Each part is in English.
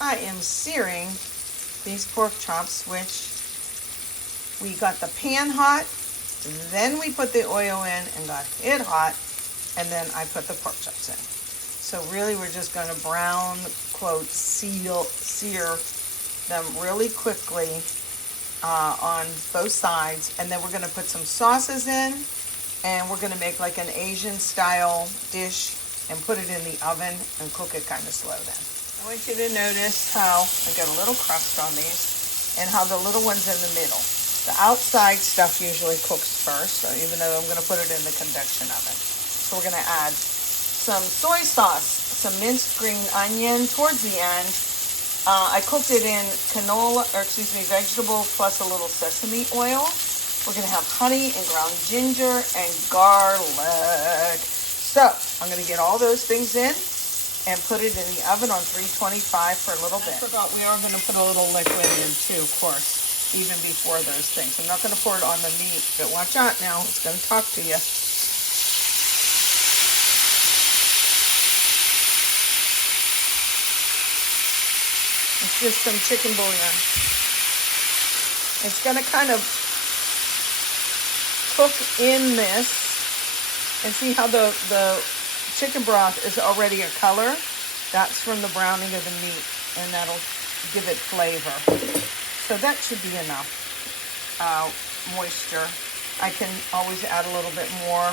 I am searing these pork chops, which we got the pan hot, then we put the oil in and got it hot, and then I put the pork chops in. So really we're just going to brown, quote, sear them really quickly on both sides, and then we're going to put some sauces in, and we're going to make like an Asian style dish and put it in the oven and cook it kind of slow then. I want you to notice how I got a little crust on these and how the little one's in the middle. The outside stuff usually cooks first, so even though I'm going to put it in the convection oven. So we're going to add some soy sauce, some minced green onion towards the end. I cooked it in vegetable plus a little sesame oil. We're going to have honey and ground ginger and garlic. So I'm going to get all those things in and put it in the oven on 325 for a little bit. I forgot we are going to put a little liquid in too, of course, even before those things. I'm not going to pour it on the meat, but watch out now. It's going to talk to you. It's just some chicken bouillon. It's going to kind of cook in this, and see how the chicken broth is already a color. That's from the browning of the meat, and that'll give it flavor. So that should be enough moisture. I can always add a little bit more,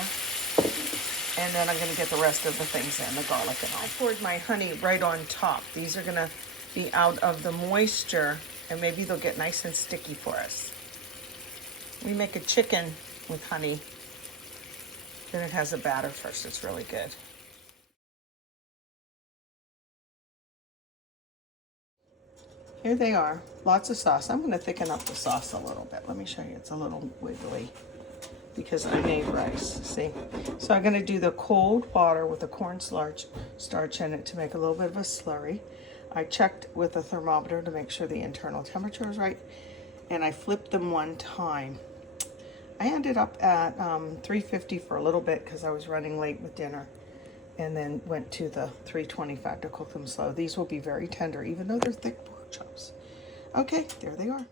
and then I'm going to get the rest of the things in, the garlic and all. I poured my honey right on top. These are going to be out of the moisture, and maybe they'll get nice and sticky for us. We make a chicken with honey, then it has a batter first. It's really good. Here they are, lots of sauce. I'm going to thicken up the sauce a little bit. Let me show you, it's a little wiggly because I made rice, see? So I'm going to do the cold water with the cornstarch in it to make a little bit of a slurry. I checked with a thermometer to make sure the internal temperature is right, and I flipped them one time. I ended up at 350 for a little bit because I was running late with dinner, and then went to the 325 to cook them slow. These will be very tender, even though they're thick pork chops. Okay, there they are.